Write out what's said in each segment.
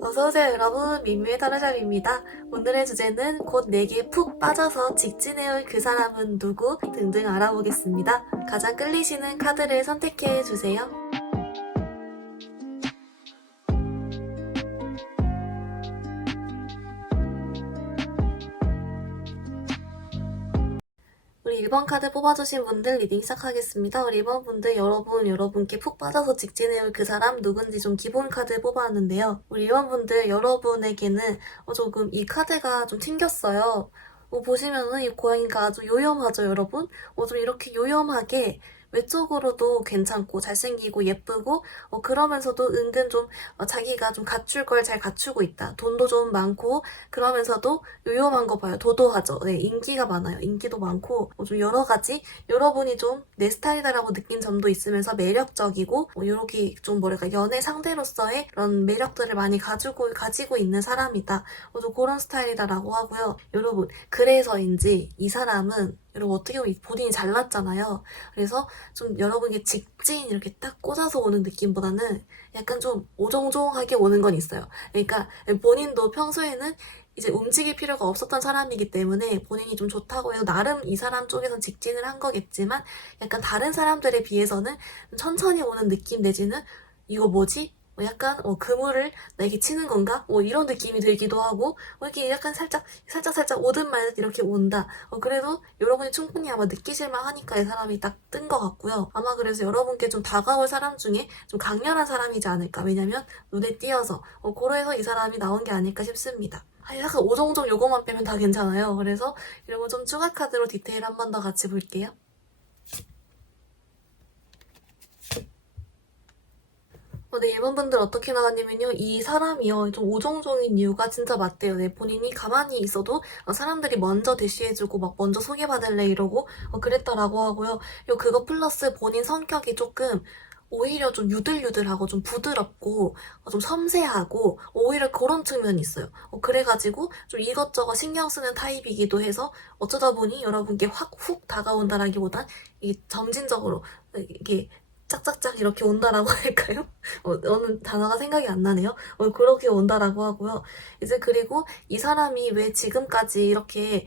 어서오세요 여러분, 민미의 타로샵입니다. 오늘의 주제는 곧 내게 푹 빠져서 직진해올 그 사람은 누구 등등 알아보겠습니다. 가장 끌리시는 카드를 선택해주세요. 우리 1번 카드 뽑아주신 분들 리딩 시작하겠습니다. 우리 1번 분들 여러분께 푹 빠져서 직진해올 그 사람 누군지 좀 기본 카드 뽑아왔는데요. 우리 1번 분들 여러분에게는 조금 이 카드가 좀 튕겼어요. 보시면은 이 고양이가 아주 요염하죠, 여러분? 좀 이렇게 요염하게 외적으로도 괜찮고 잘생기고 예쁘고 그러면서도 은근 좀 자기가 좀 갖출 걸 잘 갖추고 있다. 돈도 좀 많고 그러면서도 요염한 거 봐요. 도도하죠. 네, 인기가 많아요. 인기도 많고 좀 여러 가지 여러분이 좀 내 스타일이다라고 느낀 점도 있으면서 매력적이고 이렇게 좀 뭐랄까 연애 상대로서의 그런 매력들을 많이 가지고 있는 사람이다. 좀 그런 스타일이다라고 하고요. 여러분 그래서인지 이 사람은 여러분 어떻게 보면 본인이 잘났잖아요. 그래서 좀 여러분이 직진 이렇게 딱 꽂아서 오는 느낌보다는 약간 좀 오종종하게 오는 건 있어요. 그러니까 본인도 평소에는 이제 움직일 필요가 없었던 사람이기 때문에 본인이 좀 좋다고 해서 나름 이 사람 쪽에선 직진을 한 거겠지만 약간 다른 사람들에 비해서는 천천히 오는 느낌 내지는 이거 뭐지? 약간 그물을 나에게 치는 건가? 이런 느낌이 들기도 하고 이렇게 약간 살짝 오든 말든 이렇게 온다. 그래도 여러분이 충분히 아마 느끼실만 하니까 이 사람이 딱 뜬 것 같고요. 아마 그래서 여러분께 좀 다가올 사람 중에 좀 강렬한 사람이지 않을까. 왜냐면 눈에 띄어서 그래서 이 사람이 나온 게 아닐까 싶습니다. 약간 오종종 요거만 빼면 다 괜찮아요. 그래서 이런 거 좀 추가 카드로 디테일 한 번 더 같이 볼게요. 네, 이번 분들 어떻게 나왔냐면요. 이 사람이요. 좀 오종종인 이유가 진짜 맞대요. 네, 본인이 가만히 있어도 사람들이 먼저 대시해주고 막 먼저 소개받을래 이러고 그랬다라고 하고요. 그거 플러스 본인 성격이 조금 오히려 좀 유들유들하고 좀 부드럽고 좀 섬세하고 오히려 그런 측면이 있어요. 그래가지고 좀 이것저것 신경 쓰는 타입이기도 해서 어쩌다 보니 여러분께 확 훅 다가온다라기보단 이게 점진적으로 이게 짝짝짝 이렇게 온다라고 할까요? 어느 단어가 생각이 안 나네요. 그렇게 온다라고 하고요. 이제 그리고 이 사람이 왜 지금까지 이렇게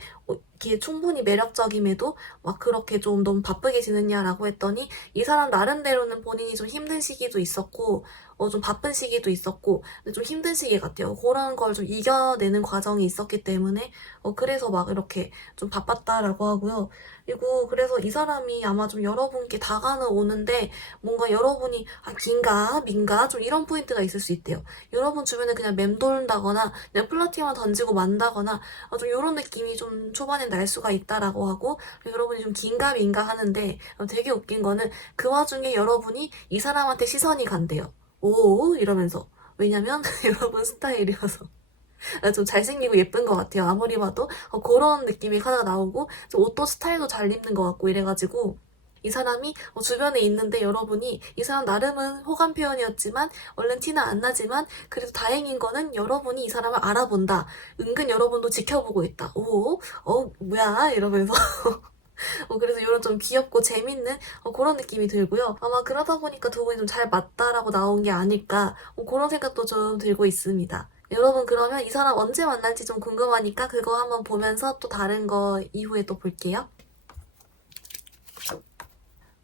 충분히 매력적임에도 막 그렇게 좀 너무 바쁘게 지냈냐라고 했더니 이 사람 나름대로는 본인이 좀 힘든 시기도 있었고 좀 바쁜 시기도 있었고 근데 좀 힘든 시기 같아요. 그런 걸 좀 이겨내는 과정이 있었기 때문에 그래서 막 이렇게 좀 바빴다라고 하고요. 그리고 그래서 이 사람이 아마 좀 여러분께 다가는 오는데 뭔가 여러분이 긴가 민가 좀 이런 포인트가 있을 수 있대요. 여러분 주변에 그냥 맴돌다거나 그냥 플러팅만 던지고 만다거나 좀 이런 느낌이 좀 초반에 날 수가 있다라고 하고 여러분이 좀 긴가 민가 하는데 되게 웃긴 거는 그 와중에 여러분이 이 사람한테 시선이 간대요. 오 이러면서 왜냐면 여러분 스타일이어서 좀 잘생기고 예쁜 것 같아요. 아무리 봐도 그런 느낌의 카드가 나오고 좀 옷도 스타일도 잘 입는 것 같고 이래가지고 이 사람이 주변에 있는데 여러분이 이 사람 나름은 호감 표현이었지만 얼른 티는 안 나지만 그래도 다행인 거는 여러분이 이 사람을 알아본다. 은근 여러분도 지켜보고 있다. 오, 뭐야 이러면서 그래서 이런 좀 귀엽고 재밌는 그런 느낌이 들고요. 아마 그러다 보니까 두 분이 좀 잘 맞다라고 나온 게 아닐까 그런 생각도 좀 들고 있습니다. 여러분 그러면 이 사람 언제 만날지 좀 궁금하니까 그거 한번 보면서 또 다른 거 이후에 또 볼게요.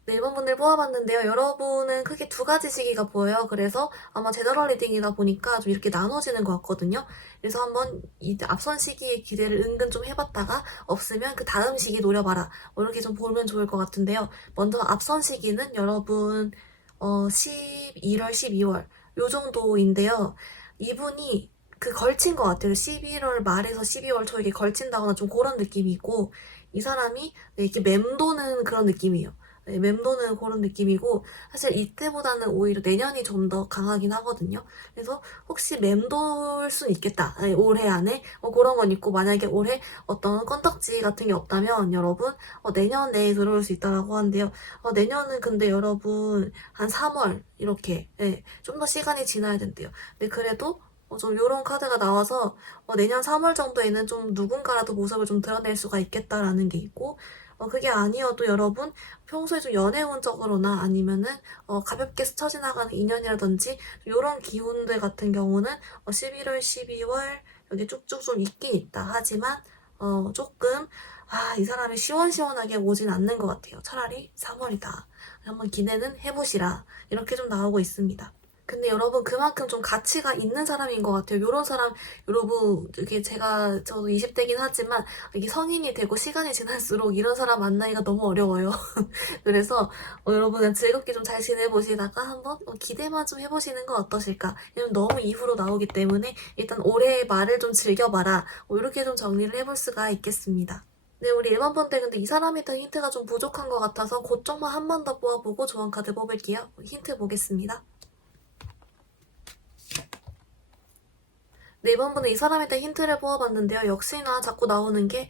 네, 1번 분들 뽑아봤는데요. 여러분은 크게 두 가지 시기가 보여요. 그래서 아마 제너럴 리딩이다 보니까 좀 이렇게 나눠지는 것 같거든요. 그래서 한번 이 앞선 시기의 기대를 은근 좀 해봤다가 없으면 그 다음 시기 노려봐라. 이렇게 좀 보면 좋을 것 같은데요. 먼저 앞선 시기는 여러분 11월, 12월 요 정도인데요. 이분이 그 걸친 것 같아요. 11월 말에서 12월 초 이렇게 걸친다거나 좀 그런 느낌이 있고 이 사람이 이렇게 맴도는 그런 느낌이에요. 네, 맴도는 그런 느낌이고 사실 이때보다는 오히려 내년이 좀 더 강하긴 하거든요. 그래서 혹시 맴돌 순 있겠다. 아니, 올해 안에 그런 건 있고 만약에 올해 어떤 건덕지 같은 게 없다면 여러분 내년 내에 들어올 수 있다라고 하는데요. 내년은 근데 여러분 한 3월 이렇게 좀 더 시간이 지나야 된대요. 근데 그래도 좀 요런 카드가 나와서 내년 3월 정도에는 좀 누군가라도 모습을 좀 드러낼 수가 있겠다라는 게 있고 그게 아니어도 여러분 평소에 좀 연애운적으로나 아니면은 가볍게 스쳐 지나가는 인연이라든지 요런 기운들 같은 경우는 11월, 12월 여기 쭉쭉 좀 있긴 있다. 하지만 조금 이 사람이 시원시원하게 오진 않는 것 같아요. 차라리 3월이다. 한번 기대는 해보시라. 이렇게 좀 나오고 있습니다. 근데 여러분 그만큼 좀 가치가 있는 사람인 것 같아요. 요런 사람 여러분 이게 저도 20대긴 하지만 이게 성인이 되고 시간이 지날수록 이런 사람 만나기가 너무 어려워요. 그래서 여러분은 즐겁게 좀 잘 지내보시다가 한번 기대만 좀 해보시는 건 어떠실까? 왜냐면 너무 이후로 나오기 때문에 일단 올해의 말을 좀 즐겨봐라. 이렇게 좀 정리를 해볼 수가 있겠습니다. 네, 우리 1번 분들 근데 이 사람에 대한 힌트가 좀 부족한 것 같아서 그쪽만 한 번 더 뽑아보고 조언 카드 뽑을게요. 힌트 보겠습니다. 네 번분은 이 사람에 대한 힌트를 뽑아봤는데요. 역시나 자꾸 나오는 게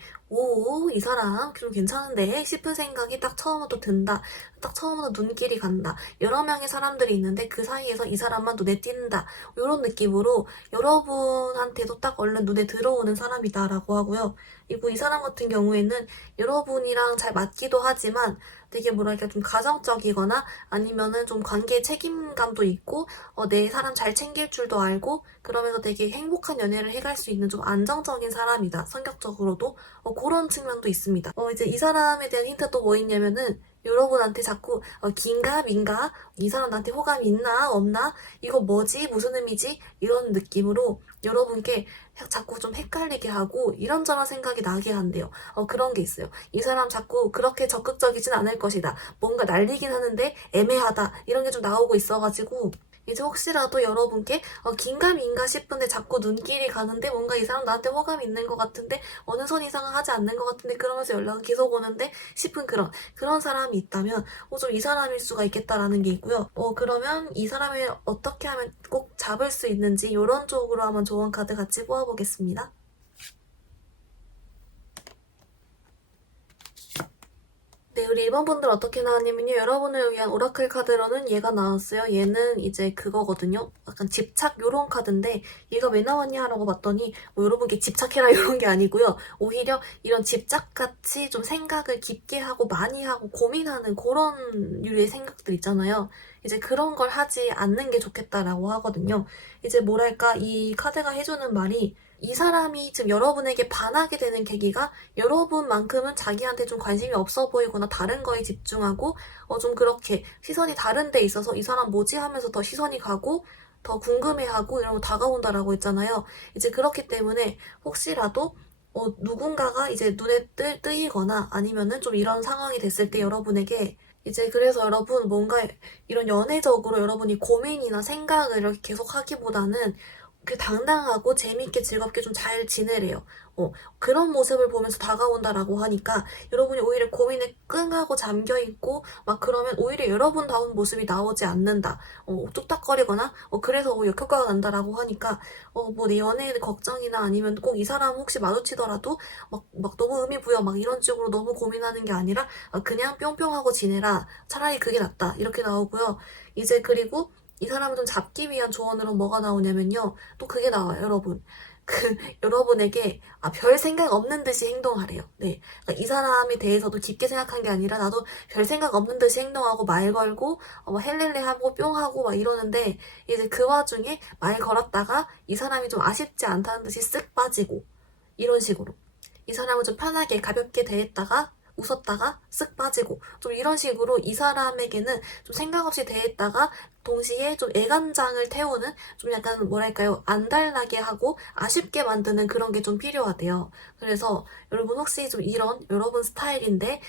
이 사람 좀 괜찮은데 싶은 생각이 딱 처음부터 든다. 딱 처음부터 눈길이 간다. 여러 명의 사람들이 있는데 그 사이에서 이 사람만 눈에 띈다. 이런 느낌으로 여러분한테도 딱 얼른 눈에 들어오는 사람이다라고 하고요. 그리고 이 사람 같은 경우에는 여러분이랑 잘 맞기도 하지만 되게 뭐랄까 좀 가정적이거나 아니면은 좀 관계에 책임감도 있고 내 사람 잘 챙길 줄도 알고 그러면서 되게 행복한 연애를 해갈 수 있는 좀 안정적인 사람이다. 성격적으로도 그런 측면도 있습니다. 이제 이 사람에 대한 힌트 또 뭐 있냐면은 여러분한테 자꾸 긴가 민가 이 사람 나한테 호감이 있나 없나 이거 뭐지 무슨 의미지 이런 느낌으로 여러분께 자꾸 좀 헷갈리게 하고 이런저런 생각이 나게 한대요. 그런 게 있어요. 이 사람 자꾸 그렇게 적극적이진 않을 것이다. 뭔가 날리긴 하는데 애매하다. 이런 게 좀 나오고 있어가지고 이제 혹시라도 여러분께 긴가민가 싶은데 자꾸 눈길이 가는데 뭔가 이 사람 나한테 호감이 있는 것 같은데 어느 선 이상은 하지 않는 것 같은데 그러면서 연락은 계속 오는데 싶은 그런 사람이 있다면 좀 이 사람일 수가 있겠다라는 게 있고요. 그러면 이 사람을 어떻게 하면 꼭 잡을 수 있는지 이런 쪽으로 한번 조언 카드 같이 뽑아보겠습니다. 네, 우리 2번 분들 어떻게 나왔냐면요. 여러분을 위한 오라클 카드로는 얘가 나왔어요. 얘는 이제 그거거든요. 약간 집착 요런 카드인데 얘가 왜 나왔냐라고 봤더니 여러분께 집착해라 이런 게 아니고요. 오히려 이런 집착같이 좀 생각을 깊게 하고 많이 하고 고민하는 그런 류의 생각들 있잖아요. 이제 그런 걸 하지 않는 게 좋겠다라고 하거든요. 이제 뭐랄까 이 카드가 해주는 말이 이 사람이 지금 여러분에게 반하게 되는 계기가 여러분만큼은 자기한테 좀 관심이 없어 보이거나 다른 거에 집중하고 좀 그렇게 시선이 다른 데 있어서 이 사람 뭐지 하면서 더 시선이 가고 더 궁금해하고 이러면 다가온다라고 했잖아요. 이제 그렇기 때문에 혹시라도 누군가가 이제 눈에 뜨이거나 아니면은 좀 이런 상황이 됐을 때 여러분에게 이제 그래서 여러분 뭔가 이런 연애적으로 여러분이 고민이나 생각을 이렇게 계속 하기보다는 당당하고 재밌게 즐겁게 좀 잘 지내래요. 그런 모습을 보면서 다가온다라고 하니까 여러분이 오히려 고민에 끙하고 잠겨있고 막 그러면 오히려 여러분다운 모습이 나오지 않는다. 뚝딱거리거나 그래서 역효과가 난다라고 하니까 뭐 내 연애에 걱정이나 아니면 꼭 이 사람 혹시 마주치더라도 막 너무 의미 부여 막 이런 쪽으로 너무 고민하는 게 아니라 그냥 뿅뿅하고 지내라. 차라리 그게 낫다. 이렇게 나오고요. 이제 그리고 이 사람을 좀 잡기 위한 조언으로 뭐가 나오냐면요. 또 그게 나와요, 여러분. 여러분에게 별 생각 없는 듯이 행동하래요. 네. 그러니까 이 사람에 대해서도 깊게 생각한 게 아니라 나도 별 생각 없는 듯이 행동하고 말 걸고 막 헬렐레 하고 뿅 하고 막 이러는데 이제 그 와중에 말 걸었다가 이 사람이 좀 아쉽지 않다는 듯이 쓱 빠지고 이런 식으로 이 사람을 좀 편하게 가볍게 대했다가 웃었다가 쓱 빠지고 좀 이런 식으로 이 사람에게는 좀 생각 없이 대했다가 동시에 좀 애간장을 태우는 좀 약간 뭐랄까요 안달나게 하고 아쉽게 만드는 그런 게 좀 필요하대요. 그래서 여러분 혹시 좀 이런 여러분 스타일인데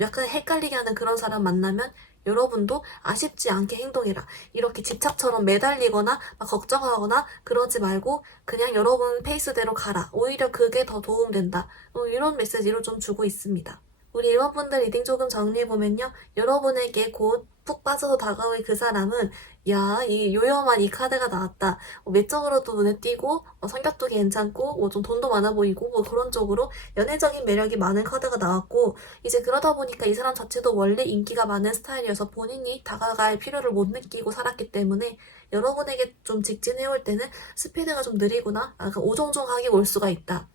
약간 헷갈리게 하는 그런 사람 만나면 여러분도 아쉽지 않게 행동해라. 이렇게 집착처럼 매달리거나 막 걱정하거나 그러지 말고 그냥 여러분 페이스대로 가라. 오히려 그게 더 도움된다. 이런 메시지를 좀 주고 있습니다. 우리 1번분들 리딩 조금 정리해보면요. 여러분에게 곧 푹 빠져서 다가올 그 사람은 이 요염한 이 카드가 나왔다. 외적으로도 눈에 띄고 성격도 괜찮고 좀 돈도 많아 보이고 그런 쪽으로 연애적인 매력이 많은 카드가 나왔고 이제 그러다 보니까 이 사람 자체도 원래 인기가 많은 스타일이어서 본인이 다가갈 필요를 못 느끼고 살았기 때문에 여러분에게 좀 직진해올 때는 스피드가 좀 느리구나. 약간 오종종하게 올 수가 있다.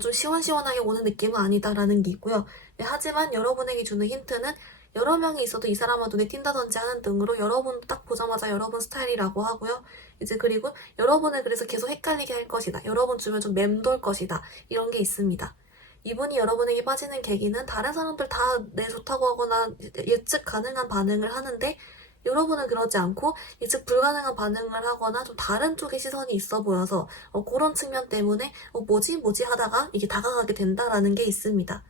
좀 시원시원하게 오는 느낌은 아니다라는 게 있고요. 네, 하지만 여러분에게 주는 힌트는 여러 명이 있어도 이 사람은 눈에 띈다든지 하는 등으로 여러분 딱 보자마자 여러분 스타일이라고 하고요. 이제 그리고 여러분을 그래서 계속 헷갈리게 할 것이다. 여러분 주변 좀 맴돌 것이다. 이런 게 있습니다. 이분이 여러분에게 빠지는 계기는 다른 사람들 다 내 좋다고 하거나 예측 가능한 반응을 하는데 여러분은 그러지 않고 예측 불가능한 반응을 하거나 좀 다른 쪽의 시선이 있어 보여서 그런 측면 때문에 뭐지 하다가 이게 다가가게 된다라는 게 있습니다.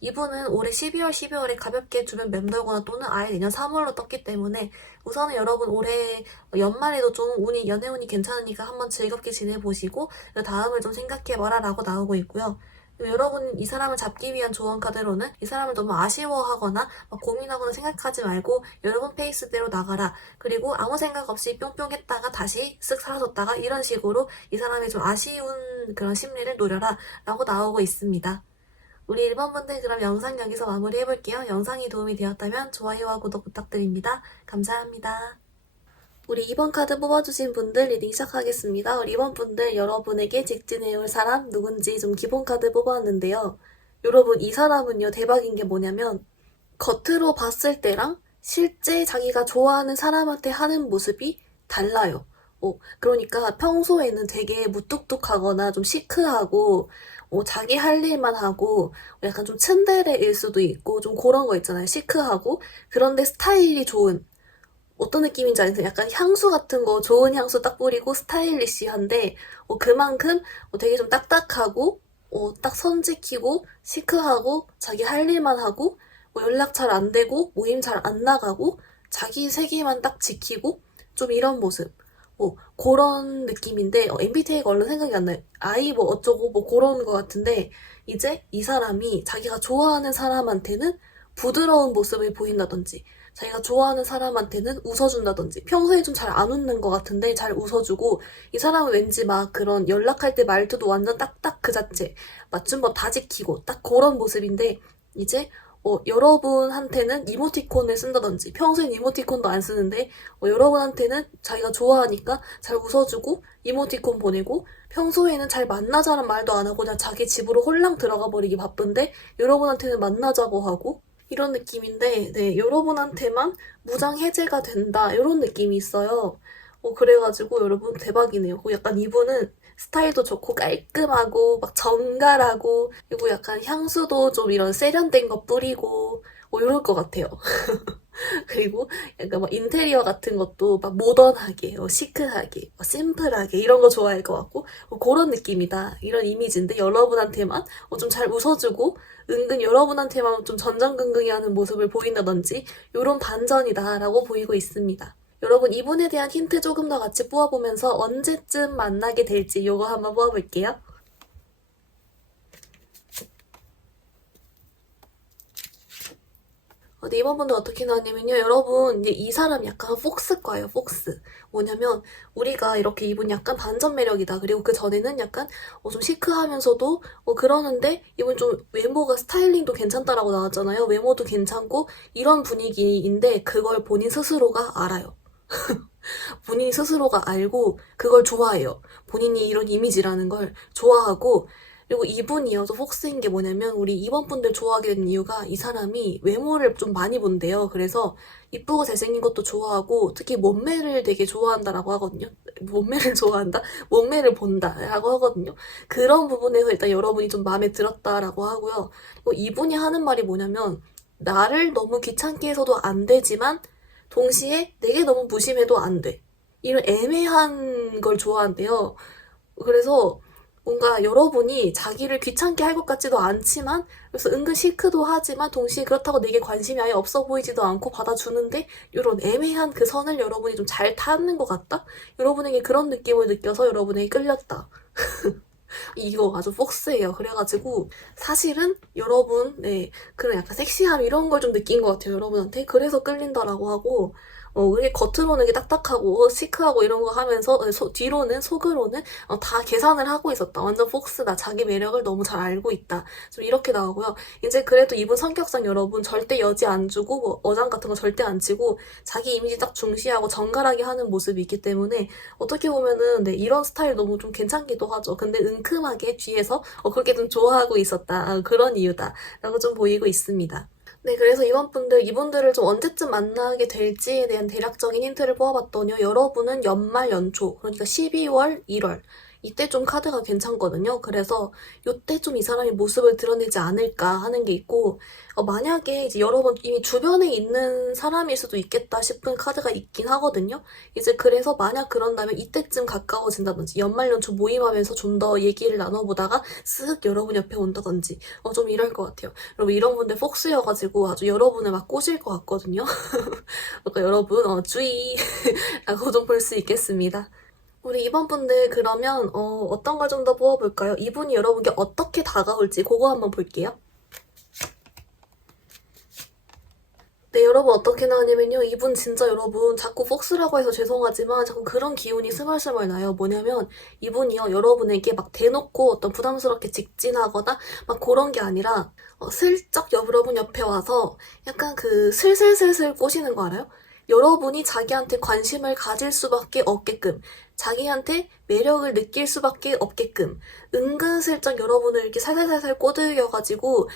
이분은 올해 12월, 12월에 가볍게 주변 맴돌거나 또는 아예 내년 3월로 떴기 때문에 우선은 여러분 올해 연말에도 좀 연애 운이 괜찮으니까 한번 즐겁게 지내보시고 그 다음을 좀 생각해봐라 라고 나오고 있고요. 여러분 이 사람을 잡기 위한 조언 카드로는 이 사람을 너무 아쉬워하거나 고민하거나 생각하지 말고 여러분 페이스대로 나가라. 그리고 아무 생각 없이 뿅뿅 했다가 다시 쓱 사라졌다가 이런 식으로 이 사람의 좀 아쉬운 그런 심리를 노려라 라고 나오고 있습니다. 우리 1번 분들 그럼 영상 여기서 마무리해볼게요. 영상이 도움이 되었다면 좋아요와 구독 부탁드립니다. 감사합니다. 우리 2번 카드 뽑아주신 분들 리딩 시작하겠습니다. 우리 2번 분들 여러분에게 직진해올 사람 누군지 좀 기본 카드 뽑았는데요. 여러분 이 사람은요 대박인 게 뭐냐면 겉으로 봤을 때랑 실제 자기가 좋아하는 사람한테 하는 모습이 달라요. 그러니까 평소에는 되게 무뚝뚝하거나 좀 시크하고 자기 할 일만 하고 약간 좀 츤데레일 수도 있고 좀 그런 거 있잖아요. 시크하고 그런데 스타일이 좋은 어떤 느낌인지 알겠어요. 약간 향수 같은 거 좋은 향수 딱 뿌리고 스타일리시한데 그만큼 되게 좀 딱딱하고 딱 선 지키고 시크하고 자기 할 일만 하고 연락 잘 안 되고 모임 잘 안 나가고 자기 세계만 딱 지키고 좀 이런 모습 그런 느낌인데 MBTI가 얼른 생각이 안 나요. I 뭐 어쩌고 뭐 그런 거 같은데 이제 이 사람이 자기가 좋아하는 사람한테는 부드러운 모습을 보인다든지 자기가 좋아하는 사람한테는 웃어준다든지 평소에 좀 잘 안 웃는 것 같은데 잘 웃어주고 이 사람은 왠지 막 그런 연락할 때 말투도 완전 딱딱 그 자체 맞춤법 다 지키고 딱 그런 모습인데 이제 여러분한테는 이모티콘을 쓴다든지 평소엔 이모티콘도 안 쓰는데 여러분한테는 자기가 좋아하니까 잘 웃어주고 이모티콘 보내고 평소에는 잘 만나자는 말도 안 하고 그냥 자기 집으로 홀랑 들어가 버리기 바쁜데 여러분한테는 만나자고 하고 이런 느낌인데 네, 여러분한테만 무장 해제가 된다 이런 느낌이 있어요. 그래가지고 여러분 대박이네요. 약간 이분은 스타일도 좋고 깔끔하고 막 정갈하고 그리고 약간 향수도 좀 이런 세련된 거 뿌리고 이럴 것 같아요. 그리고 약간 막 인테리어 같은 것도 막 모던하게, 시크하게, 심플하게 이런 거 좋아할 것 같고 그런 느낌이다. 이런 이미지인데 여러분한테만 좀 잘 웃어주고 은근 여러분한테만 좀 전전긍긍히 하는 모습을 보인다든지 이런 반전이다라고 보이고 있습니다. 여러분 이분에 대한 힌트 조금 더 같이 뽑아보면서 언제쯤 만나게 될지 요거 한번 뽑아볼게요. 근데 이번 분도 어떻게 나왔냐면요. 여러분 이제 이 사람 약간 폭스과예요. 폭스. 뭐냐면 우리가 이렇게 이분 약간 반전 매력이다. 그리고 그 전에는 약간 좀 시크하면서도 그러는데 이분 좀 외모가 스타일링도 괜찮다라고 나왔잖아요. 외모도 괜찮고 이런 분위기인데 그걸 본인 스스로가 알아요. 본인이 스스로가 알고 그걸 좋아해요. 본인이 이런 이미지라는 걸 좋아하고 그리고 이분이요. 또 폭스인 게 뭐냐면 우리 이번 분들 좋아하게 된 이유가 이 사람이 외모를 좀 많이 본대요. 그래서 이쁘고 잘생긴 것도 좋아하고 특히 몸매를 되게 좋아한다라고 하거든요. 몸매를 좋아한다? 몸매를 본다라고 하거든요. 그런 부분에서 일단 여러분이 좀 마음에 들었다라고 하고요. 그리고 이분이 하는 말이 뭐냐면 나를 너무 귀찮게 해서도 안 되지만 동시에 내게 너무 무심해도 안 돼. 이런 애매한 걸 좋아한대요. 그래서 뭔가 여러분이 자기를 귀찮게 할 것 같지도 않지만 그래서 은근 시크도 하지만 동시에 그렇다고 내게 관심이 아예 없어 보이지도 않고 받아주는데 이런 애매한 그 선을 여러분이 좀 잘 타는 것 같다? 여러분에게 그런 느낌을 느껴서 여러분에게 끌렸다. 이거 아주 폭스예요. 그래가지고 사실은 여러분 그런 약간 섹시함 이런 걸 좀 느낀 것 같아요. 여러분한테. 그래서 끌린다라고 하고 이게 겉으로는 이게 딱딱하고 시크하고 이런 거 하면서 뒤로는 속으로는 다 계산을 하고 있었다. 완전 폭스다. 자기 매력을 너무 잘 알고 있다. 좀 이렇게 나오고요. 이제 그래도 이분 성격상 여러분 절대 여지 안 주고 뭐 어장 같은 거 절대 안 치고 자기 이미지 딱 중시하고 정갈하게 하는 모습이 있기 때문에 어떻게 보면은 네, 이런 스타일 너무 좀 괜찮기도 하죠. 근데 은큼하게 뒤에서 그렇게 좀 좋아하고 있었다. 그런 이유다. 라고 좀 보이고 있습니다. 네, 그래서 이분들을 좀 언제쯤 만나게 될지에 대한 대략적인 힌트를 뽑아봤더니요. 여러분은 연말 연초, 그러니까 12월, 1월. 이때 좀 카드가 괜찮거든요. 그래서 이때 좀 이 사람이 모습을 드러내지 않을까 하는 게 있고, 만약에 이제 여러분 이미 주변에 있는 사람일 수도 있겠다 싶은 카드가 있긴 하거든요. 이제 그래서 만약 그런다면 이때쯤 가까워진다든지 연말연초 모임하면서 좀 더 얘기를 나눠보다가 쓱 여러분 옆에 온다든지 좀 이럴 것 같아요. 여러분 이런 분들 폭스여가지고 아주 여러분을 막 꼬실 것 같거든요. 그러니까 여러분 주의 라고 좀 볼 수 있겠습니다. 우리 이번 분들 그러면 어떤 걸 좀 더 뽑아볼까요? 이분이 여러분께 어떻게 다가올지 그거 한번 볼게요. 네, 여러분 어떻게 나왔냐면요. 이분 진짜 여러분 자꾸 폭스라고 해서 죄송하지만 자꾸 그런 기운이 스멀스멀 나요. 뭐냐면 이분이요. 여러분에게 막 대놓고 어떤 부담스럽게 직진하거나 막 그런 게 아니라 슬쩍 여러분 옆에 와서 약간 그 슬슬슬슬 꼬시는 거 알아요? 여러분이 자기한테 관심을 가질 수밖에 없게끔 자기한테 매력을 느낄 수밖에 없게끔 은근슬쩍 여러분을 이렇게 살살살살 꼬드겨가지고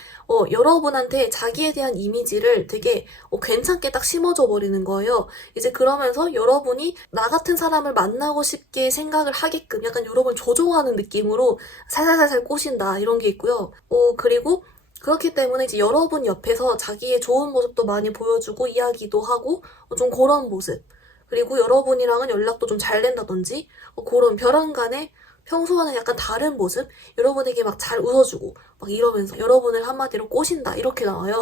여러분한테 자기에 대한 이미지를 되게 괜찮게 딱 심어줘 버리는 거예요. 이제 그러면서 여러분이 나 같은 사람을 만나고 싶게 생각을 하게끔 약간 여러분 조종하는 느낌으로 살살살살 꼬신다 이런 게 있고요. 그리고 그렇기 때문에 이제 여러분 옆에서 자기의 좋은 모습도 많이 보여주고 이야기도 하고 좀 그런 모습. 그리고 여러분이랑은 연락도 좀 잘 된다든지 그런 벼랑간에 평소와는 약간 다른 모습? 여러분에게 막 잘 웃어주고 막 이러면서 여러분을 한마디로 꼬신다 이렇게 나와요.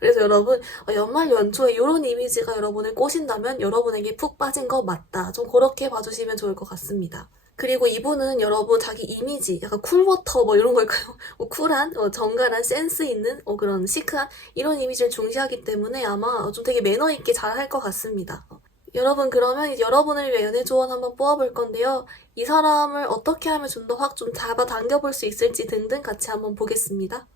그래서 여러분 연말 연초에 이런 이미지가 여러분을 꼬신다면 여러분에게 푹 빠진 거 맞다. 좀 그렇게 봐주시면 좋을 것 같습니다. 그리고 이분은 여러분 자기 이미지 약간 쿨워터 뭐 이런 걸까요? 쿨한 정갈한 센스 있는 그런 시크한 이런 이미지를 중시하기 때문에 아마 좀 되게 매너 있게 잘 할 것 같습니다. 여러분 그러면 이제 여러분을 위해 연애 조언 한번 뽑아볼 건데요. 이 사람을 어떻게 하면 좀 더 확 좀 잡아당겨볼 수 있을지 등등 같이 한번 보겠습니다.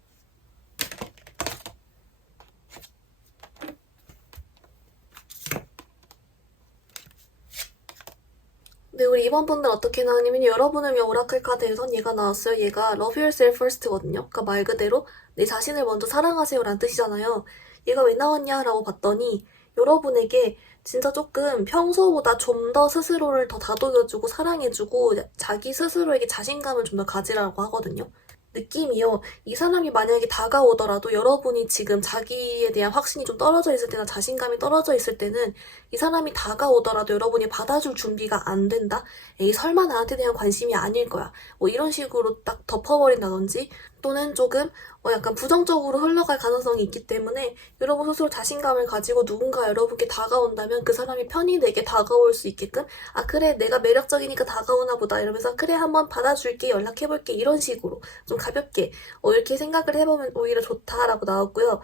네, 우리 이번 분들 어떻게 나왔냐면 여러분을 위한 오라클 카드에선 얘가 나왔어요. 얘가 Love Yourself First거든요. 그러니까 말 그대로 내 자신을 먼저 사랑하세요라는 뜻이잖아요. 얘가 왜 나왔냐라고 봤더니 여러분에게 진짜 조금 평소보다 좀 더 스스로를 더 다독여주고 사랑해주고 자기 스스로에게 자신감을 좀 더 가지라고 하거든요. 느낌이요. 이 사람이 만약에 다가오더라도 여러분이 지금 자기에 대한 확신이 좀 떨어져 있을 때나 자신감이 떨어져 있을 때는 이 사람이 다가오더라도 여러분이 받아줄 준비가 안 된다? 에이, 설마 나한테 대한 관심이 아닐 거야. 뭐 이런 식으로 딱 덮어버린다든지 또는 조금 약간 부정적으로 흘러갈 가능성이 있기 때문에 여러분 스스로 자신감을 가지고 누군가 여러분께 다가온다면 그 사람이 편히 내게 다가올 수 있게끔 그래 내가 매력적이니까 다가오나 보다 이러면서 그래 한번 받아줄게 연락해볼게 이런 식으로 좀 가볍게 이렇게 생각을 해보면 오히려 좋다라고 나왔고요.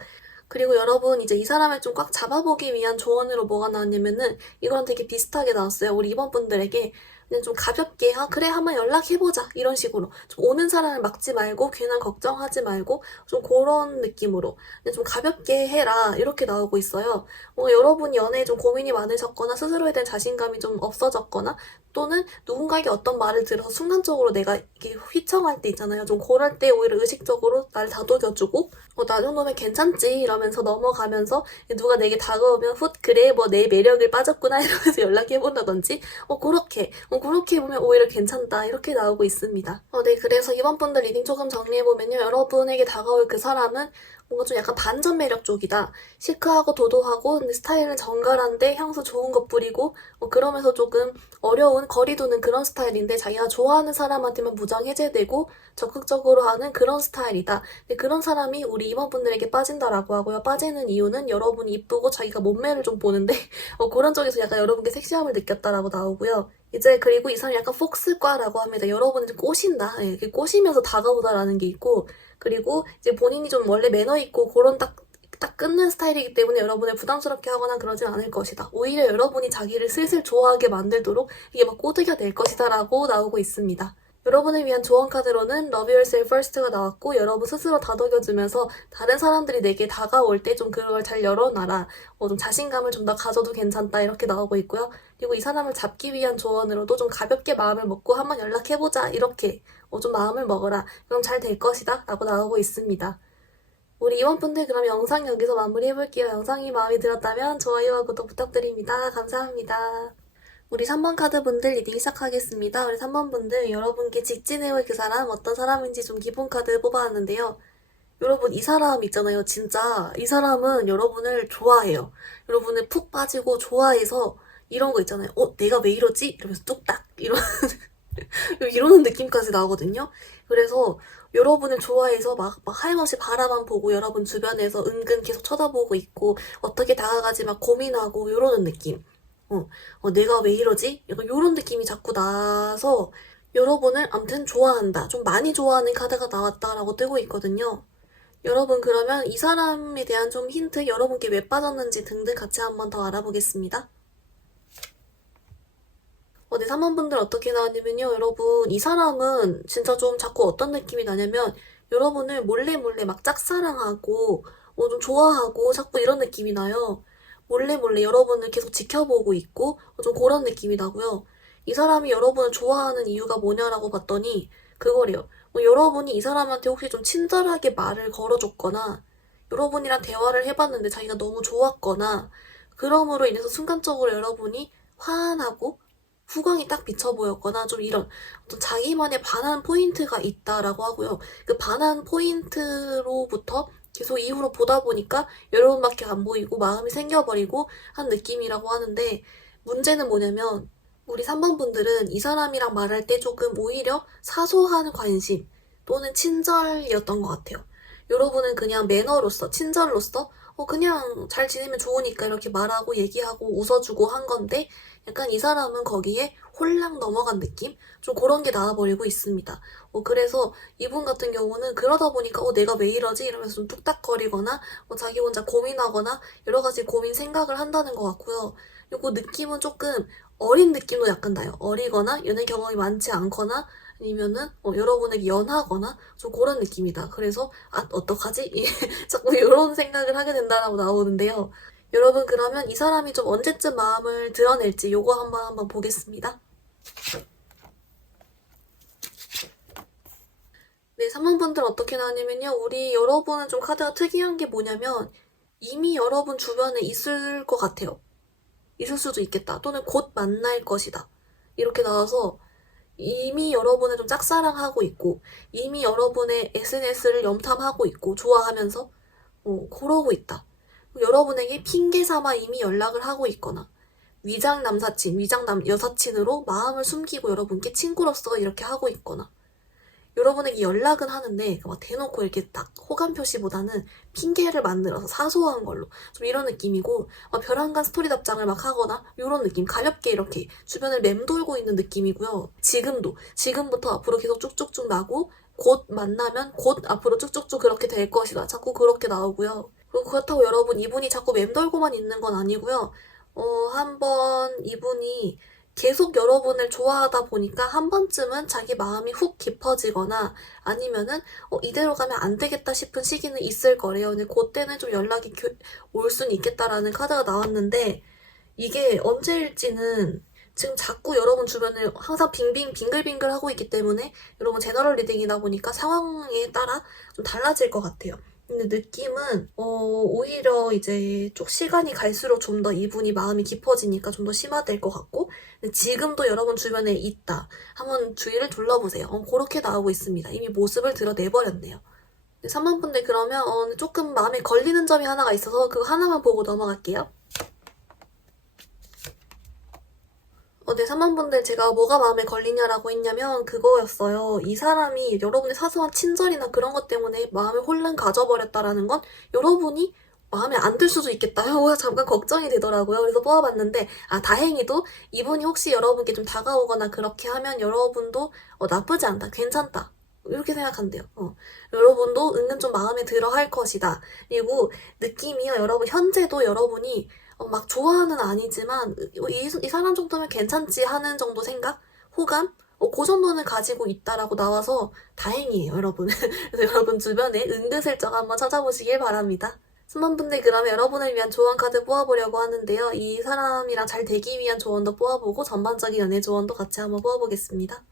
그리고 여러분 이제 이 사람을 좀 꽉 잡아보기 위한 조언으로 뭐가 나왔냐면은 이거랑 되게 비슷하게 나왔어요. 우리 이번 분들에게 그냥 좀 가볍게 그래 한번 연락해보자 이런 식으로 좀 오는 사람을 막지 말고 괜한 걱정하지 말고 좀 그런 느낌으로 그냥 좀 가볍게 해라 이렇게 나오고 있어요. 여러분이 연애에 좀 고민이 많으셨거나 스스로에 대한 자신감이 좀 없어졌거나 또는 누군가에게 어떤 말을 들어서 순간적으로 내가 이렇게 휘청할 때 있잖아요. 좀 그럴 때 오히려 의식적으로 나를 다독여주고 나 정도면 괜찮지 이러면서 넘어가면서 누가 내게 다가오면 훗 그래 뭐 내 매력을 빠졌구나 이러면서 연락해본다든지 그렇게 보면 오히려 괜찮다 이렇게 나오고 있습니다. 네, 그래서 이번 분들 리딩 조금 정리해보면요. 여러분에게 다가올 그 사람은 뭔가 좀 약간 반전 매력 쪽이다. 시크하고 도도하고 근데 스타일은 정갈한데 향수 좋은 거 뿌리고 그러면서 조금 어려운 거리 두는 그런 스타일인데 자기가 좋아하는 사람한테만 무장 해제되고 적극적으로 하는 그런 스타일이다. 근데 그런 사람이 우리 임원분들에게 빠진다라고 하고요. 빠지는 이유는 여러분이 이쁘고 자기가 몸매를 좀 보는데 그런 쪽에서 약간 여러분께 섹시함을 느꼈다라고 나오고요. 이제 그리고 이 사람이 약간 폭스과라고 합니다. 여러분을 꼬신다. 꼬시면서 다가오다라는 게 있고 그리고 이제 본인이 좀 원래 매너 있고 그런 딱 딱 끊는 스타일이기 때문에 여러분을 부담스럽게 하거나 그러진 않을 것이다. 오히려 여러분이 자기를 슬슬 좋아하게 만들도록 이게 막 꼬드겨낼 것이다 라고 나오고 있습니다. 여러분을 위한 조언 카드로는 Love Yourself First가 나왔고 여러분 스스로 다독여주면서 다른 사람들이 내게 다가올 때 좀 그걸 잘 열어놔라. 좀 자신감을 좀 더 가져도 괜찮다 이렇게 나오고 있고요. 그리고 이 사람을 잡기 위한 조언으로도 좀 가볍게 마음을 먹고 한번 연락해보자 이렇게 좀 마음을 먹어라. 그럼 잘 될 것이다 라고 나오고 있습니다. 우리 이원분들 그럼 영상 여기서 마무리해볼게요. 영상이 마음에 들었다면 좋아요와 구독 부탁드립니다. 감사합니다. 우리 3번 카드 분들 리딩 시작하겠습니다. 우리 3번 분들 여러분께 직진해올 그 사람 어떤 사람인지 좀 기본 카드 뽑아왔는데요. 여러분 이 사람 있잖아요. 진짜 이 사람은 여러분을 좋아해요. 여러분을 푹 빠지고 좋아해서 이런 거 있잖아요. 내가 왜 이러지? 이러면서 뚝딱 이러는 느낌까지 나거든요. 그래서 여러분을 좋아해서 막 하염없이 바라만 보고 여러분 주변에서 은근 계속 쳐다보고 있고 어떻게 다가가지 막 고민하고 이러는 느낌. 내가 왜 이러지? 약간 이런 느낌이 자꾸 나서 여러분을 암튼 좋아한다. 좀 많이 좋아하는 카드가 나왔다라고 뜨고 있거든요. 여러분 그러면 이 사람에 대한 좀 힌트, 여러분께 왜 빠졌는지 등등 같이 한번 더 알아보겠습니다. 네, 3번분들 어떻게 나왔냐면요. 여러분 이 사람은 진짜 좀 자꾸 어떤 느낌이 나냐면 여러분을 몰래 막 짝사랑하고 좀 좋아하고 자꾸 이런 느낌이 나요. 몰래 여러분을 계속 지켜보고 있고 좀 그런 느낌이 나고요. 이 사람이 여러분을 좋아하는 이유가 뭐냐라고 봤더니 그거래요. 여러분이 이 사람한테 혹시 좀 친절하게 말을 걸어줬거나 여러분이랑 대화를 해봤는데 자기가 너무 좋았거나 그럼으로 인해서 순간적으로 여러분이 화나고 후광이 딱 비쳐 보였거나 좀 이런 어떤 자기만의 반한 포인트가 있다라고 하고요. 그 반한 포인트로부터 계속 이후로 보다 보니까 여러분밖에 안 보이고 마음이 생겨버리고 한 느낌이라고 하는데 문제는 뭐냐면 우리 3번 분들은 이 사람이랑 말할 때 조금 오히려 사소한 관심 또는 친절이었던 것 같아요. 여러분은 그냥 매너로서 친절로서 그냥 잘 지내면 좋으니까 이렇게 말하고 얘기하고 웃어주고 한 건데 약간 이 사람은 거기에 홀랑 넘어간 느낌? 좀 그런 게 나와버리고 있습니다. 그래서 이분 같은 경우는 그러다 보니까 내가 왜 이러지? 이러면서 좀 뚝딱거리거나 자기 혼자 고민하거나 여러 가지 고민 생각을 한다는 것 같고요. 그리고 느낌은 조금 어린 느낌도 약간 나요. 어리거나 연애 경험이 많지 않거나 아니면은 여러분에게 연하거나 좀 그런 느낌이다. 그래서 어떡하지? 자꾸 이런 생각을 하게 된다라고 나오는데요. 여러분 그러면 이 사람이 좀 언제쯤 마음을 드러낼지 요거 한번 보겠습니다. 네, 3번분들 어떻게 나왔냐면요. 우리 여러분은 좀 카드가 특이한 게 뭐냐면 이미 여러분 주변에 있을 것 같아요. 있을 수도 있겠다. 또는 곧 만날 것이다. 이렇게 나와서 이미 여러분을 좀 짝사랑하고 있고 이미 여러분의 SNS를 염탐하고 있고 좋아하면서 그러고 있다. 여러분에게 핑계 삼아 이미 연락을 하고 있거나 위장 남사친, 위장 여사친으로 마음을 숨기고 여러분께 친구로서 이렇게 하고 있거나 여러분에게 연락은 하는데 막 대놓고 이렇게 딱 호감 표시보다는 핑계를 만들어서 사소한 걸로 좀 이런 느낌이고 벼랑간 스토리 답장을 막 하거나 이런 느낌 가볍게 이렇게 주변을 맴돌고 있는 느낌이고요. 지금부터 앞으로 계속 쭉쭉쭉 나고 곧 만나면 곧 앞으로 쭉쭉쭉 그렇게 될 것이다. 자꾸 그렇게 나오고요. 그리고 그렇다고 여러분 이분이 자꾸 맴돌고만 있는 건 아니고요. 한번 이분이 계속 여러분을 좋아하다 보니까 한 번쯤은 자기 마음이 훅 깊어지거나 아니면은 이대로 가면 안 되겠다 싶은 시기는 있을 거래요. 근데 그때는 좀 연락이 올 수는 있겠다라는 카드가 나왔는데 이게 언제일지는 지금 자꾸 여러분 주변을 항상 빙글빙글 하고 있기 때문에 여러분 제너럴 리딩이다 보니까 상황에 따라 좀 달라질 것 같아요. 근데 느낌은 오히려 이제 좀 시간이 갈수록 좀 더 이분이 마음이 깊어지니까 좀 더 심화될 것 같고 근데 지금도 여러분 주변에 있다. 한번 주위를 둘러보세요. 그렇게 나오고 있습니다. 이미 모습을 드러내버렸네요. 3번 분들 그러면 조금 마음에 걸리는 점이 하나가 있어서 그거 하나만 보고 넘어갈게요. 네, 3번 분들 제가 뭐가 마음에 걸리냐라고 했냐면 그거였어요. 이 사람이 여러분의 사소한 친절이나 그런 것 때문에 마음을 홀랑 가져버렸다라는 건 여러분이 마음에 안 들 수도 있겠다. 잠깐 걱정이 되더라고요. 그래서 뽑아봤는데 다행히도 이분이 혹시 여러분께 좀 다가오거나 그렇게 하면 여러분도 나쁘지 않다, 괜찮다. 이렇게 생각한대요. 여러분도 은근 좀 마음에 들어 할 것이다. 그리고 느낌이요. 여러분 현재도 여러분이 막 좋아하는 아니지만 이 사람 정도면 괜찮지 하는 정도 생각? 호감? 그 정도는 가지고 있다라고 나와서 다행이에요, 여러분. 그래서 여러분 주변에 은근슬쩍 한번 찾아보시길 바랍니다. 수험분들 그러면 여러분을 위한 조언 카드 뽑아보려고 하는데요. 이 사람이랑 잘 되기 위한 조언도 뽑아보고 전반적인 연애 조언도 같이 한번 뽑아보겠습니다.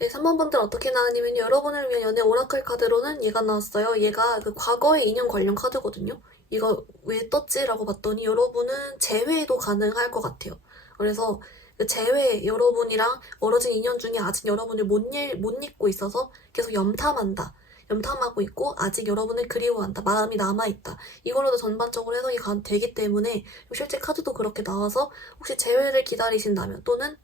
네, 3번분들 어떻게 나왔냐면 여러분을 위한 연애 오라클 카드로는 얘가 나왔어요. 얘가 그 과거의 인연 관련 카드거든요. 이거 왜 떴지? 라고 봤더니 여러분은 재회도 가능할 것 같아요. 그래서 그 재회, 여러분이랑 멀어진 인연 중에 아직 여러분을 못 잊고 있어서 계속 염탐한다. 염탐하고 있고 아직 여러분을 그리워한다. 마음이 남아있다. 이걸로도 전반적으로 해석이 되기 때문에 실제 카드도 그렇게 나와서 혹시 재회를 기다리신다면 또는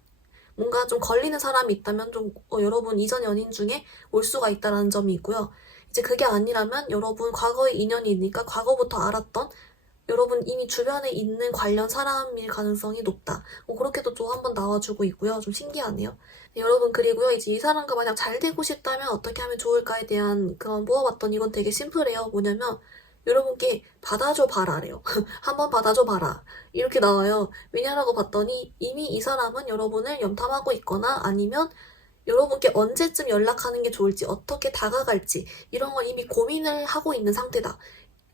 뭔가 좀 걸리는 사람이 있다면 좀 여러분 이전 연인 중에 올 수가 있다는 점이 있고요. 이제 그게 아니라면 여러분 과거의 인연이 있으니까 과거부터 알았던 여러분 이미 주변에 있는 관련 사람일 가능성이 높다. 그렇게도 좀 한번 나와주고 있고요. 좀 신기하네요. 네, 여러분 그리고요. 이제 이 사람과 만약 잘 되고 싶다면 어떻게 하면 좋을까에 대한 그런 모아봤더니 이건 되게 심플해요. 뭐냐면 여러분께 받아줘 봐라래요. 한번 받아줘 봐라. 이렇게 나와요. 왜냐라고 봤더니 이미 이 사람은 여러분을 염탐하고 있거나 아니면 여러분께 언제쯤 연락하는 게 좋을지 어떻게 다가갈지 이런 걸 이미 고민을 하고 있는 상태다.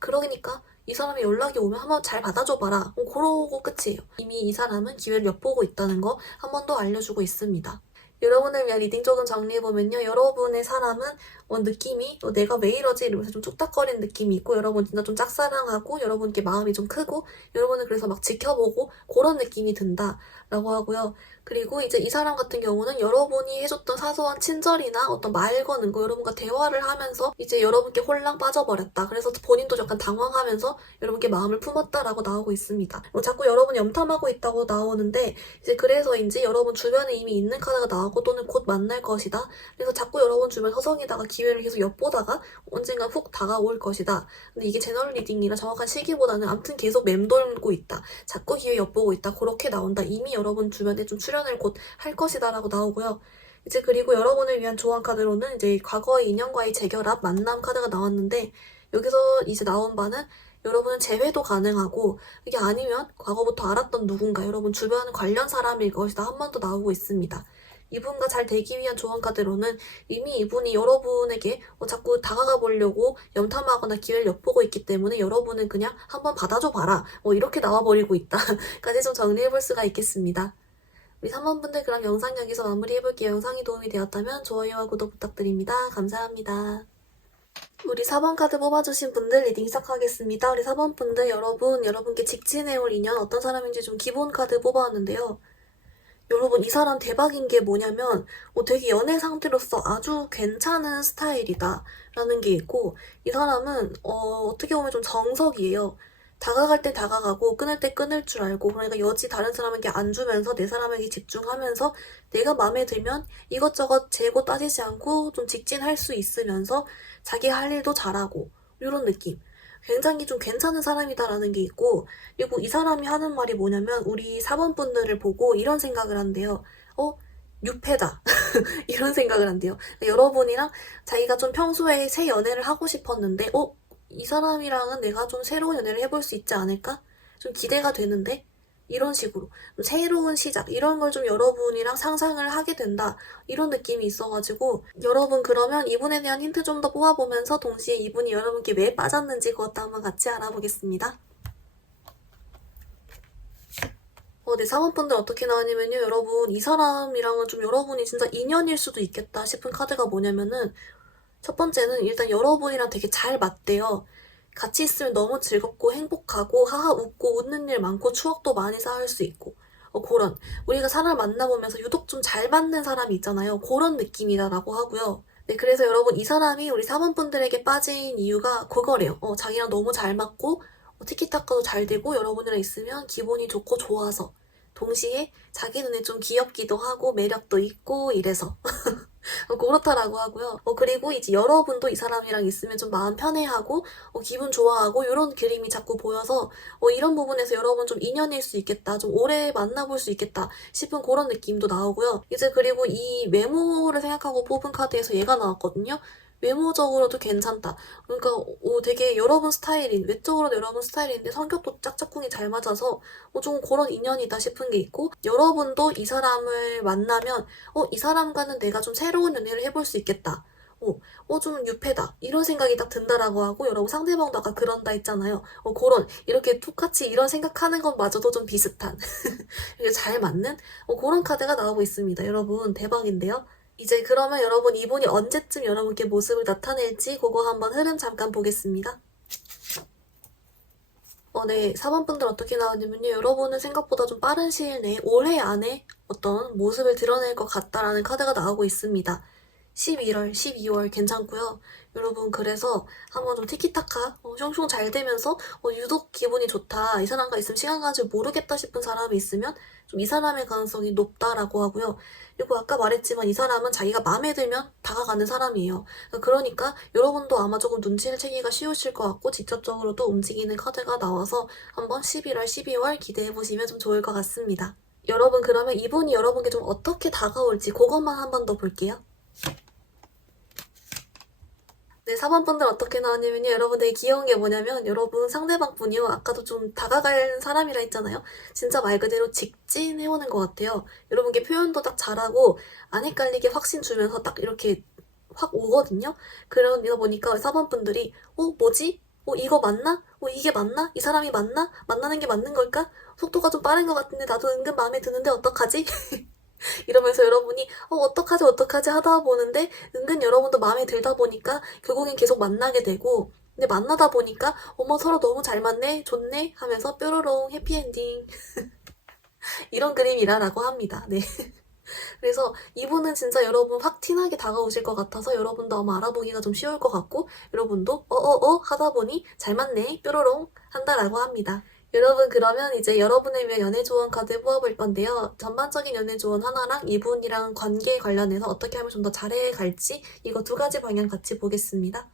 그러니까 이 사람이 연락이 오면 한번 잘 받아줘 봐라. 그러고 끝이에요. 이미 이 사람은 기회를 엿보고 있다는 거 한 번 더 알려주고 있습니다. 여러분을 위한 리딩 조금 정리해보면요. 여러분의 사람은 느낌이 내가 왜 이러지? 이러면서 좀 뚝딱거리는 느낌이 있고 여러분 진짜 좀 짝사랑하고 여러분께 마음이 좀 크고 여러분을 그래서 막 지켜보고 그런 느낌이 든다라고 하고요. 그리고 이제 이 사람 같은 경우는 여러분이 해줬던 사소한 친절이나 어떤 말 거는 거 여러분과 대화를 하면서 이제 여러분께 홀랑 빠져버렸다. 그래서 본인도 약간 당황하면서 여러분께 마음을 품었다라고 나오고 있습니다. 자꾸 여러분이 염탐하고 있다고 나오는데 이제 그래서인지 여러분 주변에 이미 있는 카드가 나오고 또는 곧 만날 것이다. 그래서 자꾸 여러분 주변 서성이다가 기회를 계속 엿보다가 언젠간 훅 다가올 것이다. 근데 이게 제너럴 리딩이라 정확한 시기보다는 아무튼 계속 맴돌고 있다. 자꾸 기회 엿보고 있다. 그렇게 나온다. 이미 여러분 주변에 좀 출연을 곧 할 것이다 라고 나오고요. 이제 그리고 여러분을 위한 조언 카드로는 이제 과거의 인연과의 재결합, 만남 카드가 나왔는데 여기서 이제 나온 바는 여러분은 재회도 가능하고 이게 아니면 과거부터 알았던 누군가 여러분 주변 관련 사람일 것이다 한 번 더 나오고 있습니다. 이분과 잘 되기 위한 조언 카드로는 이미 이분이 여러분에게 자꾸 다가가 보려고 염탐하거나 기회를 엿보고 있기 때문에 여러분은 그냥 한번 받아줘 봐라 이렇게 나와버리고 있다까지 좀 정리해볼 수가 있겠습니다. 우리 3번분들 그럼 영상 여기서 마무리해볼게요. 영상이 도움이 되었다면 좋아요와 구독 부탁드립니다. 감사합니다. 우리 4번 카드 뽑아주신 분들 리딩 시작하겠습니다. 우리 4번 분들 여러분께 직진해올 인연 어떤 사람인지 좀 기본 카드 뽑아왔는데요. 여러분 이 사람 대박인 게 뭐냐면 되게 연애 상태로서 아주 괜찮은 스타일이다 라는 게 있고 이 사람은 어떻게 보면 좀 정석이에요. 다가갈 때 다가가고 끊을 때 끊을 줄 알고 그러니까 여지 다른 사람에게 안 주면서 내 사람에게 집중하면서 내가 마음에 들면 이것저것 재고 따지지 않고 좀 직진할 수 있으면서 자기 할 일도 잘하고 이런 느낌. 굉장히 좀 괜찮은 사람이다라는 게 있고 그리고 이 사람이 하는 말이 뭐냐면 우리 4번 분들을 보고 이런 생각을 한대요. 뉴페다. 이런 생각을 한대요. 그러니까 여러분이랑 자기가 좀 평소에 새 연애를 하고 싶었는데 이 사람이랑은 내가 좀 새로운 연애를 해볼 수 있지 않을까? 좀 기대가 되는데? 이런 식으로 좀 새로운 시작 이런 걸 좀 여러분이랑 상상을 하게 된다 이런 느낌이 있어가지고 여러분 그러면 이분에 대한 힌트 좀 더 뽑아보면서 동시에 이분이 여러분께 왜 빠졌는지 그것도 한번 같이 알아보겠습니다. 네, 사원분들 어떻게 나왔냐면요. 여러분 이 사람이랑은 좀 여러분이 진짜 인연일 수도 있겠다 싶은 카드가 뭐냐면은 첫 번째는 일단 여러분이랑 되게 잘 맞대요. 같이 있으면 너무 즐겁고 행복하고 하하 웃고 웃는 일 많고 추억도 많이 쌓을 수 있고 그런 우리가 사람을 만나보면서 유독 좀 잘 맞는 사람이 있잖아요. 그런 느낌이다라고 하고요. 네, 그래서 여러분 이 사람이 우리 4번분들에게 빠진 이유가 그거래요. 자기랑 너무 잘 맞고 티키타카도 잘 되고 여러분이랑 있으면 기분이 좋고 좋아서 동시에 자기 눈에 좀 귀엽기도 하고 매력도 있고 이래서 그렇다라고 하고요. 그리고 이제 여러분도 이 사람이랑 있으면 좀 마음 편해하고 기분 좋아하고 이런 그림이 자꾸 보여서 이런 부분에서 여러분 좀 인연일 수 있겠다, 좀 오래 만나볼 수 있겠다 싶은 그런 느낌도 나오고요. 이제 그리고 이 외모를 생각하고 뽑은 카드에서 얘가 나왔거든요. 외모적으로도 괜찮다. 그러니까 되게 여러분 스타일인, 외적으로도 여러분 스타일인데 성격도 짝짝꿍이 잘 맞아서 좀 그런 인연이다 싶은 게 있고, 여러분도 이 사람을 만나면 이 사람과는 내가 좀 새로운 연애를 해볼 수 있겠다. 좀 유패다. 이런 생각이 딱 든다라고 하고, 여러분 상대방도 아까 그런다 했잖아요. 그런, 이렇게 똑같이 이런 생각하는 것마저도 좀 비슷한, 이게 잘 맞는 그런 카드가 나오고 있습니다. 여러분 대박인데요? 이제 그러면 여러분 이분이 언제쯤 여러분께 모습을 나타낼지 그거 한번 흐름 잠깐 보겠습니다. 네, 4번 분들 어떻게 나오냐면요. 여러분은 생각보다 좀 빠른 시일 내에 올해 안에 어떤 모습을 드러낼 것 같다라는 카드가 나오고 있습니다. 11월, 12월 괜찮고요. 여러분 그래서 한번 좀 티키타카 숑숑 잘 되면서 유독 기분이 좋다. 이 사람과 있으면 시간 가는 줄 모르겠다 싶은 사람이 있으면 좀 이 사람의 가능성이 높다라고 하고요. 그리고 아까 말했지만 이 사람은 자기가 마음에 들면 다가가는 사람이에요. 그러니까 여러분도 아마 조금 눈치를 채기가 쉬우실 것 같고 직접적으로도 움직이는 카드가 나와서 한번 11월, 12월 기대해보시면 좀 좋을 것 같습니다. 여러분 그러면 이분이 여러분께 좀 어떻게 다가올지 그것만 한 번 더 볼게요. 네, 4번 분들 어떻게 나왔냐면요. 여러분 되게 귀여운 게 뭐냐면 여러분 상대방 분이요. 아까도 좀 다가갈 사람이라 했잖아요. 진짜 말 그대로 직진해오는 것 같아요. 여러분께 표현도 딱 잘하고 안 헷갈리게 확신 주면서 딱 이렇게 확 오거든요. 그러다 보니까 4번 분들이 뭐지? 이거 맞나? 이게 맞나? 이 사람이 맞나? 만나는 게 맞는 걸까? 속도가 좀 빠른 것 같은데 나도 은근 마음에 드는데 어떡하지? 이러면서 여러분이 어떡하지 하다 보는데 은근 여러분도 마음에 들다 보니까 결국엔 계속 만나게 되고, 근데 만나다 보니까 어머 서로 너무 잘 맞네 좋네 하면서 뾰로롱 해피엔딩 이런 그림이라고 합니다. 네. 그래서 이분은 진짜 여러분 확 티나게 다가오실 것 같아서 여러분도 아마 알아보기가 좀 쉬울 것 같고, 여러분도 하다 보니 잘 맞네 뾰로롱 한다라고 합니다. 여러분 그러면 이제 여러분을 위한 연애 조언 카드 뽑아볼 건데요. 전반적인 연애 조언 하나랑 이분이랑 관계 관련해서 어떻게 하면 좀 더 잘해갈지 이거 두 가지 방향 같이 보겠습니다.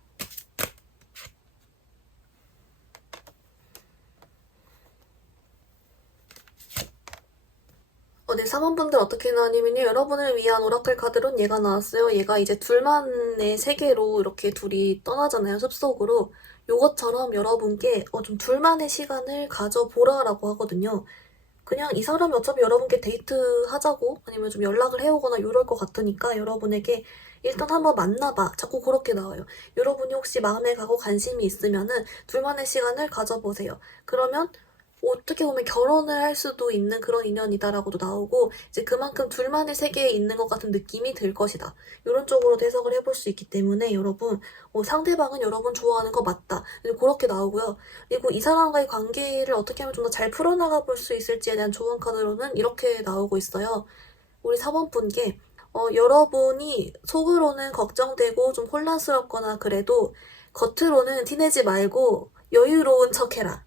네, 3원분들 어떻게 나왔냐면요. 여러분을 위한 오라클 카드론 얘가 나왔어요. 얘가 이제 둘만의 세계로 이렇게 둘이 떠나잖아요. 숲속으로. 요것처럼 여러분께 좀 둘만의 시간을 가져보라라고 하거든요. 그냥 이 사람이 어차피 여러분께 데이트하자고 아니면 좀 연락을 해오거나 이럴 것 같으니까 여러분에게 일단 한번 만나봐. 자꾸 그렇게 나와요. 여러분이 혹시 마음에 가고 관심이 있으면은 둘만의 시간을 가져보세요. 그러면 어떻게 보면 결혼을 할 수도 있는 그런 인연이다라고도 나오고, 이제 그만큼 둘만의 세계에 있는 것 같은 느낌이 들 것이다. 이런 쪽으로도 해석을 해볼 수 있기 때문에 여러분 상대방은 여러분 좋아하는 거 맞다. 그렇게 나오고요. 그리고 이 사람과의 관계를 어떻게 하면 좀 더 잘 풀어나가 볼 수 있을지에 대한 조언 카드로는 이렇게 나오고 있어요. 우리 4번 분께 여러분이 속으로는 걱정되고 좀 혼란스럽거나 그래도 겉으로는 티내지 말고 여유로운 척해라.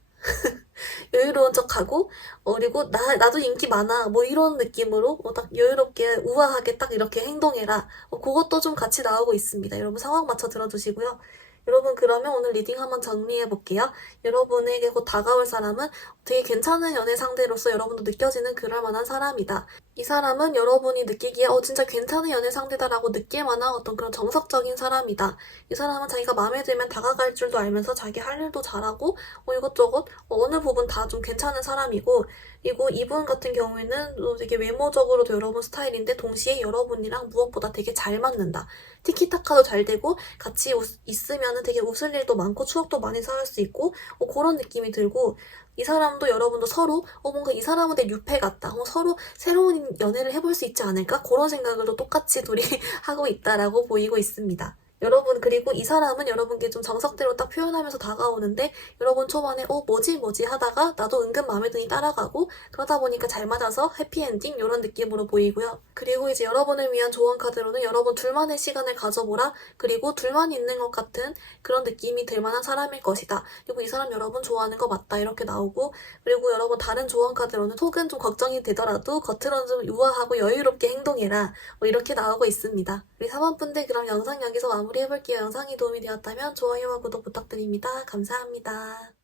여유로운 척하고 그리고 나도 인기 많아 뭐 이런 느낌으로 딱 여유롭게 우아하게 딱 이렇게 행동해라. 그것도 좀 같이 나오고 있습니다. 여러분 상황 맞춰 들어주시고요. 여러분 그러면 오늘 리딩 한번 정리해볼게요. 여러분에게 곧 다가올 사람은 되게 괜찮은 연애 상대로서 여러분도 느껴지는 그럴만한 사람이다. 이 사람은 여러분이 느끼기에 진짜 괜찮은 연애 상대다라고 느낄 만한 어떤 그런 정석적인 사람이다. 이 사람은 자기가 마음에 들면 다가갈 줄도 알면서 자기 할 일도 잘하고 이것저것 어느 부분 다 좀 괜찮은 사람이고, 그리고 이분 같은 경우에는 되게 외모적으로도 여러분 스타일인데 동시에 여러분이랑 무엇보다 되게 잘 맞는다. 티키타카도 잘 되고 같이 있으면 되게 웃을 일도 많고 추억도 많이 쌓을 수 있고 그런 느낌이 들고, 이 사람도 여러분도 서로 뭔가 이 사람은 내 유패 같다. 서로 새로운 연애를 해볼 수 있지 않을까? 그런 생각을 또 똑같이 둘이 하고 있다라고 보이고 있습니다. 여러분, 그리고 이 사람은 여러분께 좀 정석대로 딱 표현하면서 다가오는데 여러분 초반에 뭐지 하다가 나도 은근 마음에 드니 따라가고 그러다 보니까 잘 맞아서 해피엔딩 이런 느낌으로 보이고요. 그리고 이제 여러분을 위한 조언 카드로는 여러분 둘만의 시간을 가져보라. 그리고 둘만 있는 것 같은 그런 느낌이 들 만한 사람일 것이다. 그리고 이 사람 여러분 좋아하는 거 맞다. 이렇게 나오고 그리고 여러분 다른 조언 카드로는 속은 좀 걱정이 되더라도 겉으로는 좀 우아하고 여유롭게 행동해라. 이렇게 나오고 있습니다. 우리 사모분들 그럼 영상 여기서 마무리해볼게요. 영상이 도움이 되었다면 좋아요와 구독 부탁드립니다. 감사합니다.